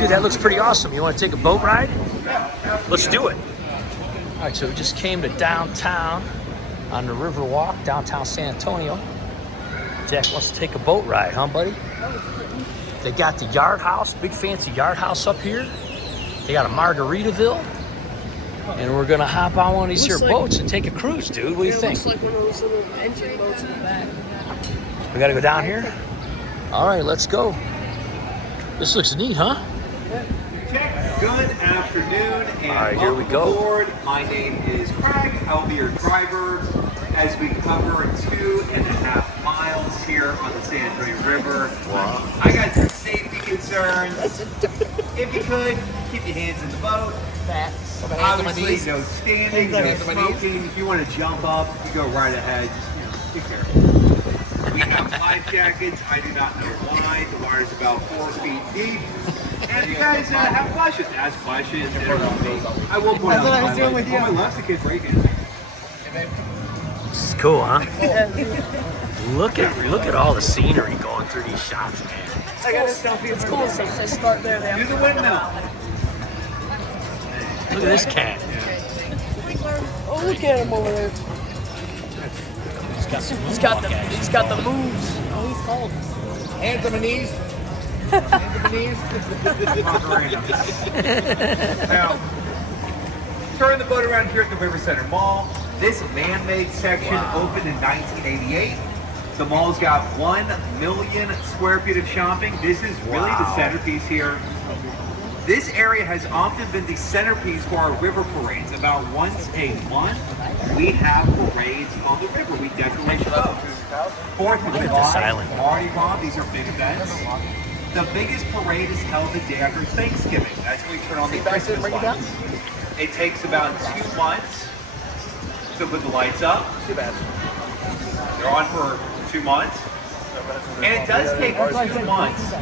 Dude, that looks pretty awesome. You want to take a boat ride? Let's do it. All right, so we just came to downtown on the River Walk, downtown San Antonio. Jack wants to take a boat ride, huh, buddy? They got the Yard House, big fancy Yard House up here. They got a Margaritaville. And we're gonna hop on one of these here boats and take a cruise, dude. What do you think? Looks like one of those little engine boats in the back. We gotta go down here? All right, let's go. This looks neat, huh? Good afternoon, and all right, here we go. Aboard. My name is Craig. I'll be your driver as we cover 2.5 miles here on the San Antonio River. Wow. I got some safety concerns. If you could, keep your hands in the boat. Obviously, no standing, no smoking. If you want to jump up, you go right ahead. Just, be careful. We have life jackets. I do not know why. The water's about 4 feet deep. And if you guys have questions, ask questions. I will point out. That's what I was doing with you. Oh, my left's a kid breaking. This is cool, huh? Look at all the scenery going through these shots, man. I got a selfie. It's cool since I start there. Do the windmill. Look at this cat. Oh, look at him over there. He's got the moves. Oh, he's cold. Hands on my knees. Hands on my knees. Now, turning the boat around here at the River Center Mall. This man-made section opened in 1988. The mall's got 1 million square feet of shopping. This is really the centerpiece here. This area has often been the centerpiece for our river parades. About once a month, we have parades on the river. We decorate the boats. 4th of July, Mardi Gras, these are big events. The biggest parade is held the day after Thanksgiving. That's when we turn on the Christmas lights. It takes about 2 months to put the lights up. Too bad. They're on for 2 months. And it does take 2 months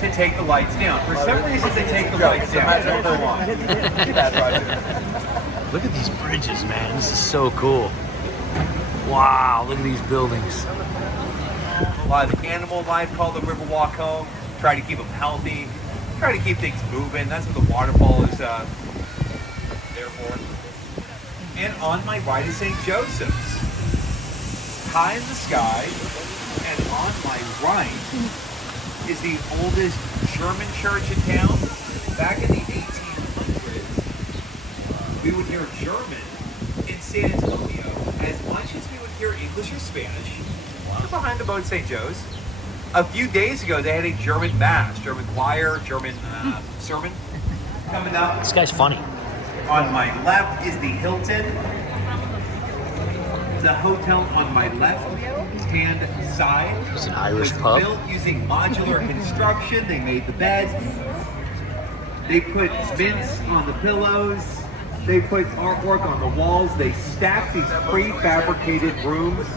to take the lights down. For some reason, they take the lights down. I don't know why. Look at these bridges, man. This is so cool. Wow, look at these buildings. A lot of animal life called the River Walk home. Try to keep them healthy. Try to keep things moving. That's what the waterfall is there for. And on my right is St. Joseph's. High in the sky. And on my right is the oldest German church in town. Back in the 1800s, we would hear German in San Antonio as much as we would hear English or Spanish. We're behind the boat St. Joe's. A few days ago, they had a German mass, German choir, German sermon coming up. This guy's funny. On my left is the Hilton. The hotel on my left-hand side It's an Irish was pub. built using modular construction. They made the beds. They put mints on the pillows. They put artwork on the walls. They stacked these prefabricated rooms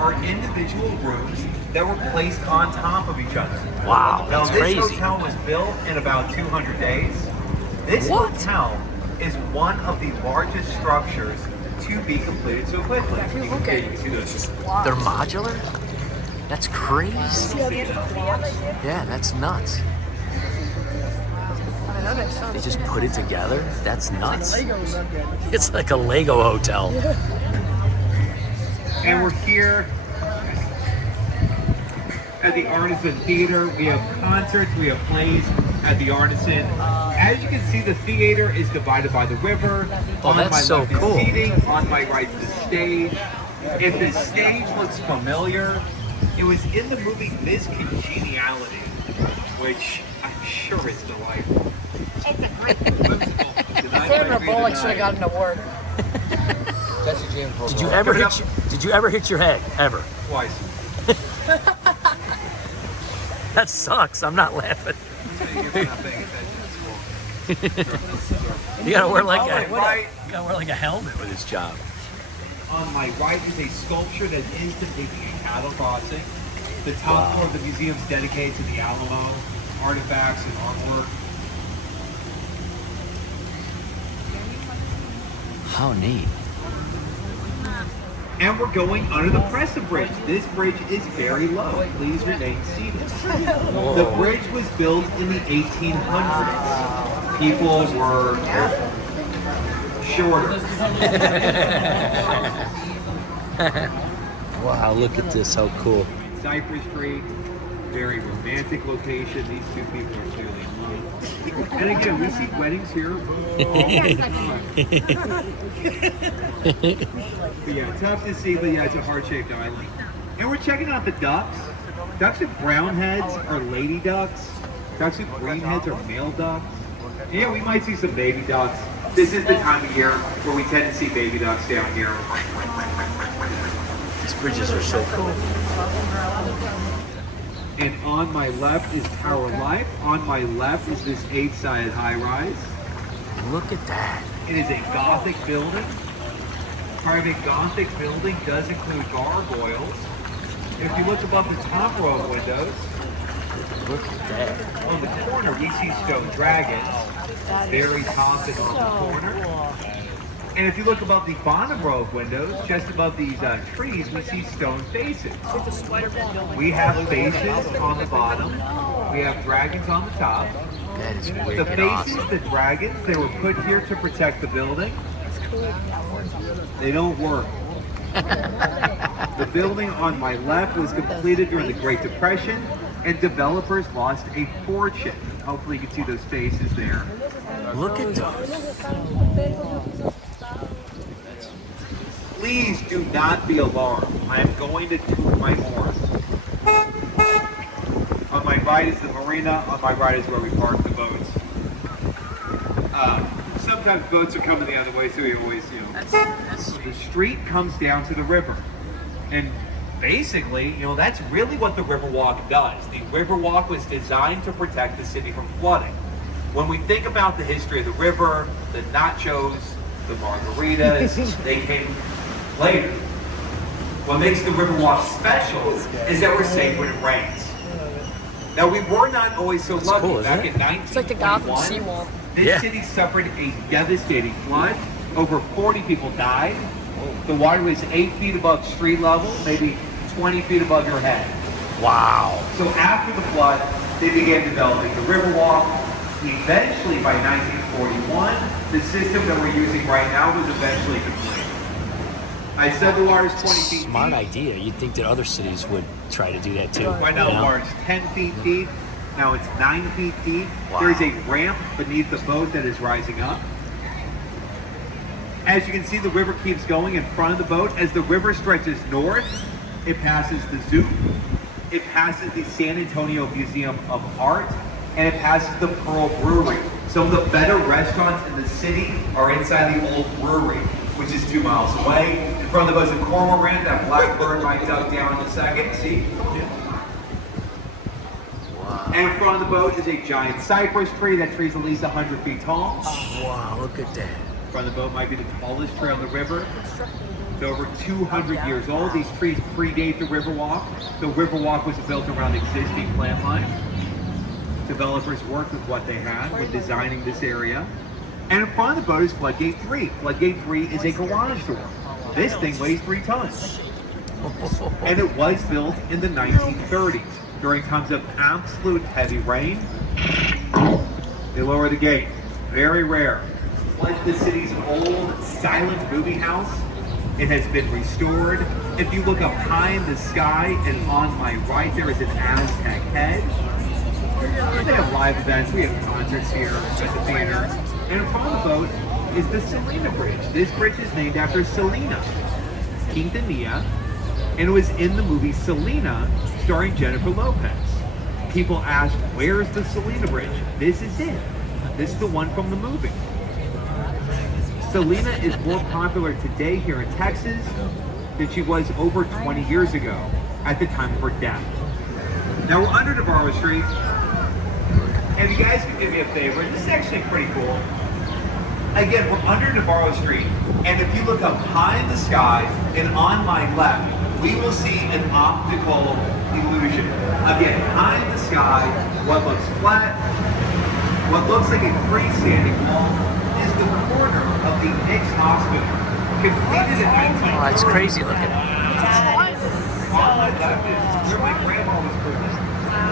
or individual rooms that were placed on top of each other. Wow, Now, that's this crazy. hotel was built in about 200 days. This hotel is one of the largest structures to be completed so quickly. You can see this. They're modular? That's crazy. Yeah, that's nuts. They just put it together? That's nuts. It's like a Lego hotel. And we're here at the Artisan Theater. We have concerts, we have plays at the Artisan. As you can see, the theater is divided by the river. Oh, on that's my so left cool. is seating, on my right is the stage. If the stage looks familiar, it was in the movie Miss Congeniality, which I'm sure is delightful. Sandra Bullock should have gotten an award. Did you ever hit your head? Ever? Twice. That sucks. I'm not laughing. You gotta wear like a helmet with this job. On my right is a sculpture that is depicting a cattle crossing. The top floor of the museum is dedicated to the Alamo, artifacts and artwork. How neat. And we're going under the Preston Bridge. This bridge is very low. Please remain seated. The bridge was built in the 1800s. People were shorter. Wow, look at this, how cool. Cypress Street, very romantic location. These two people are clearly in love. And again, we see weddings here. But yeah, tough to see, but yeah, it's a heart-shaped island. And we're checking out the ducks. Ducks with brown heads are lady ducks. Ducks with green heads are male ducks. And yeah, we might see some baby ducks. This is the time of year where we tend to see baby ducks down here. These bridges are so cool. And on my left is Tower Life. On my left is this 8-sided high-rise. Look at that. It is a Gothic building. Part of a Gothic building does include gargoyles. If you look above the top row of windows, Look at that. on the corner we see stone dragons. Very Gothic on the corner. And if you look above the bottom row of windows, just above these trees, we see stone faces. We have faces on the bottom. We have dragons on the top. That is The wicked faces, awesome. the dragons, they were put here to protect the building. They don't work. The building on my left was completed during the Great Depression, and developers lost a fortune. Hopefully you can see those faces there. Look at those. Please do not be alarmed. I am going to toot my horn. On my right is the marina. On my right is where we park the boats. Sometimes boats are coming the other way, so we always, the street comes down to the river. And basically, that's really what the Riverwalk does. The Riverwalk was designed to protect the city from flooding. When we think about the history of the river, the nachos, the margaritas, they came later. What makes the Riverwalk special is that we're safe when it rains. Now, we were not always so lucky. cool, isn't Back it? in 1921, It's like the Gotham seawall. this Yeah. city suffered a devastating flood. Over 40 people died. The water was 8 feet above street level, maybe 20 feet above your head. Wow. So after the flood, they began developing the Riverwalk. Eventually, by 1941, the system that we're using right now was eventually complete. I said the water's 20 feet Smart deep. idea. You'd think that other cities would try to do that too. Right now, you the know? water's 10 feet deep. Now it's 9 feet deep. Wow. There's a ramp beneath the boat that is rising up. As you can see, the river keeps going in front of the boat. As the river stretches north, it passes the zoo, it passes the San Antonio Museum of Art, and it passes the Pearl Brewery. Some of the better restaurants in the city are inside the old brewery, which is 2 miles away. In front of the boat is a cormorant. That blackbird might duck down in a second. See? Wow. And in front of the boat is a giant cypress tree. That tree's at least 100 feet tall. Wow, look at that. In front of the boat might be the tallest tree on the river. It's over 200 years old. These trees predate the Riverwalk. The Riverwalk was built around existing plant life. Developers worked with what they had when designing this area. And in front of the boat is Floodgate 3. Floodgate 3 is a garage door. This thing weighs 3 tons. And it was built in the 1930s. During times of absolute heavy rain, they lower the gate. Very rare. Like the city's old silent movie house, it has been restored. If you look up high in the sky and on my right, there is an Aztec head. They have live events. We have concerts here at the theater. And in front of the boat is the Selena Bridge. This bridge is named after Selena Quintanilla, and it was in the movie Selena, starring Jennifer Lopez. People asked, where's the Selena Bridge? This is it. This is the one from the movie. Selena is more popular today here in Texas than she was over 20 years ago at the time of her death. Now we're under Navarro Street. And if you guys can do me a favor, this is actually pretty cool. Again, we're under Navarro Street, and if you look up high in the sky and on my left, we will see an optical illusion. Again, high in the sky, what looks flat, what looks like a freestanding wall, is the corner of the Knicks Hospital, completed in 19. Oh, it's crazy looking. On my left is where my grandma was born.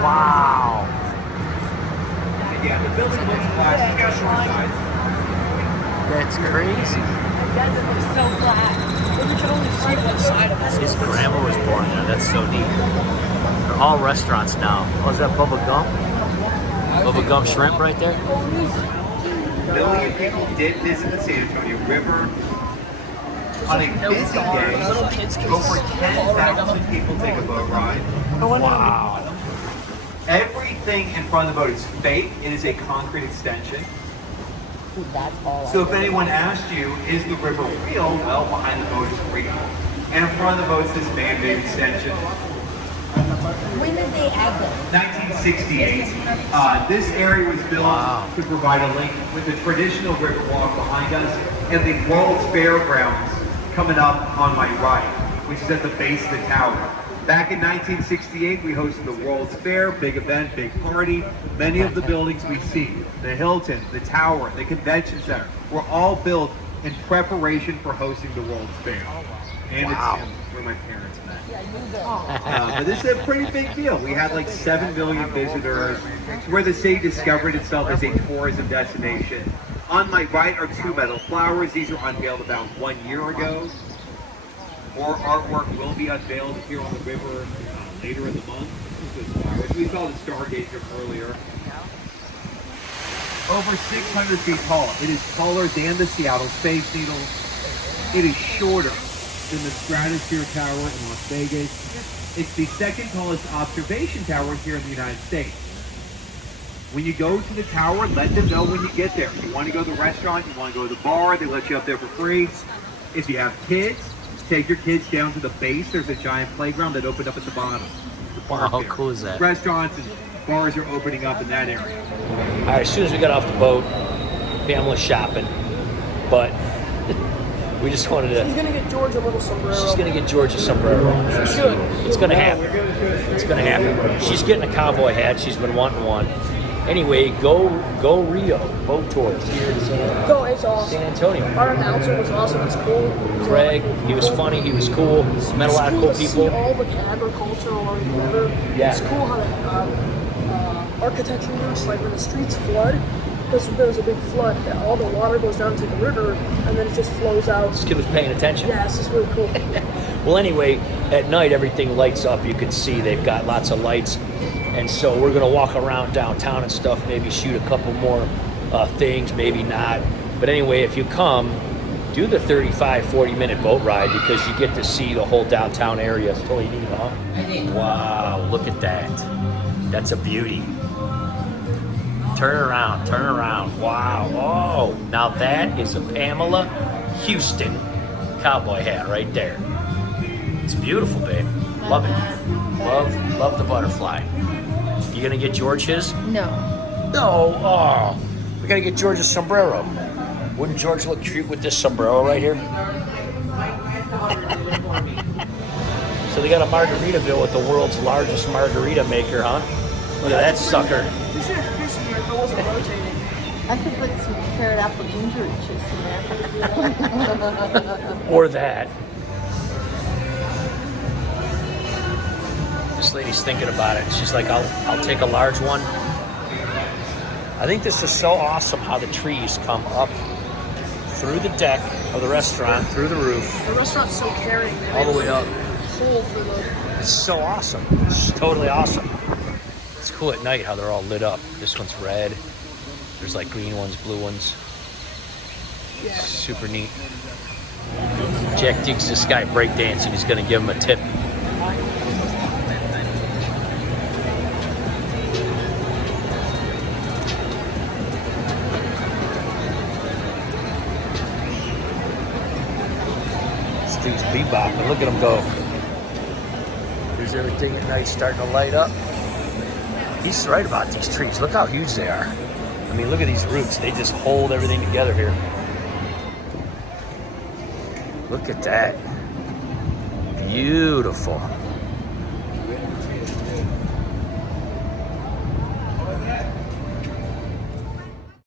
Wow. And yeah, the building looks flat. It's got short sides. That's crazy. It's so flat. You can only see one side of it. His grandma was born there. That's so neat. They're all restaurants now. Oh, is that Bubba Gump? Bubba Gump Shrimp right there? A million people did visit the San Antonio River. On a busy day, over 10,000 people take a boat ride. Wow. Everything in front of the boat is fake. It is a concrete extension. That's all. So if anyone asked you, is the river real? Well, behind the boat is real. And in front of the boat is this man-made extension. When did they add this? 1968. This area was built to provide a link with the traditional river walk behind us and the World's Fairgrounds coming up on my right, which is at the base of the tower. Back in 1968, we hosted the World's Fair, big event, big party. Many of the buildings we see, the Hilton, the Tower, the Convention Center, were all built in preparation for hosting the World's Fair. And it's where my parents met. But this is a pretty big deal. We had like 7 million visitors. It's where the city discovered itself as a tourism destination. On my right are 2 metal flowers. These were unveiled about 1 year ago. More artwork will be unveiled here on the river later in the month. We saw the Stargazer earlier. Over 600 feet tall. It is taller than the Seattle Space Needle. It is shorter than the Stratosphere Tower in Las Vegas. It's the second tallest observation tower here in the United States. When you go to the tower, let them know when you get there. If you want to go to the restaurant, you want to go to the bar, they let you up there for free. If you have kids, take your kids down to the base. There's a giant playground that opened up at the bottom. Wow, how cool is that? Restaurants and bars are opening up in that area. All right, as soon as we got off the boat, family shopping, but we just wanted to. He's gonna get George a little sombrero. She's gonna get George a sombrero. It's gonna happen. It's gonna happen. She's getting a cowboy hat. She's been wanting one. Anyway, go Rio boat tours here in It's awesome. San Antonio. Our announcer was awesome. It's cool. Greg, he was funny. He was cool. Met a lot of cool See people. all the agriculture along the river. Yeah. It's cool how the architecture works. Like when the streets flood, because there's a big flood, all the water goes down to the river, and then it just flows out. This kid was paying attention. Yeah, this is really cool. Well, anyway, at night everything lights up. You can see they've got lots of lights. And so we're gonna walk around downtown and stuff, maybe shoot a couple more things, maybe not. But anyway, if you come, do the 35, 40-minute boat ride because you get to see the whole downtown area. It's totally neat, huh? Wow, look at that. That's a beauty. Turn around. Wow, oh. Now that is a Pamela Houston cowboy hat right there. It's beautiful, babe. Love it. Love the butterfly. You gonna get George his? No. No. Oh, we gotta get George a sombrero. Wouldn't George look cute with this sombrero right here? So they got a Margaritaville with the world's largest margarita maker, huh? Look at that sucker. We should have fish here if it wasn't rotating. I could put some carrot apple ginger juice in there. Or that. This lady's thinking about it. She's like, I'll take a large one. I think this is so awesome how the trees come up through the deck of the restaurant, through the roof, The restaurant's so caring. all the way up. Hole for the. It's so awesome. It's totally awesome. It's cool at night how they're all lit up. This one's red. There's like green ones, blue ones. Yeah. Super neat. Jack digs this guy breakdancing. He's gonna give him a tip. Dude's bebopping. Look at him go. There's everything at night starting to light up. He's right about these trees. Look how huge they are. I mean, look at these roots. They just hold everything together here. Look at that. Beautiful.